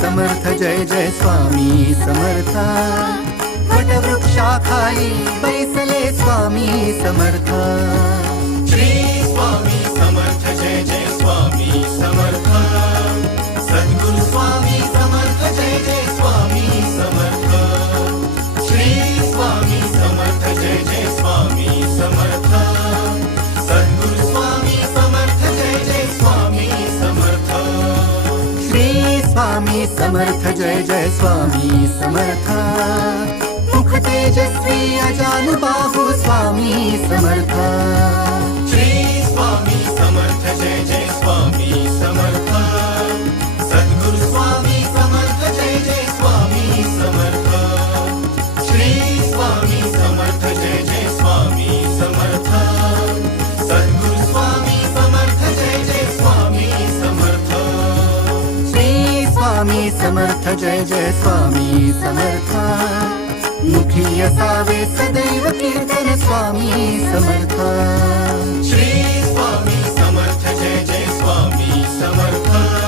समर्थ जय जय स्वामी समर्थ वटवृक्षाखाली बैसले स्वामी समर्थ श्री स्वामी समर्थ जय जय स्वामी समर्थ सद्गुरु स्वामी समर्थ जय जय स्वामी समर्थ श्री स्वामी समर्थ जय जय स्वामी समर्थ सद्गुरु स्वामी समर्थ जय जय स्वामी समर्थ श्री स्वामी समर्थ जय जय स्वामी समर्थ मुख तेजस्वी अजानुबाहु स्वामी समर्थ श्री स्वामी समर्थ जय जय स्वामी समर्थ सद्गुरु स्वामी समर्थ जय जय स्वामी समर्थ श्री स्वामी समर्थ जय जय स्वामी समर्थ सद्गुरु स्वामी समर्थ जय जय स्वामी समर्थ श्री स्वामी समर्थ जय जय स्वामी समर्थ मुखी असावे सदैव कीर्तन स्वामी समर्थ श्री स्वामी समर्थ जय जय स्वामी समर्थ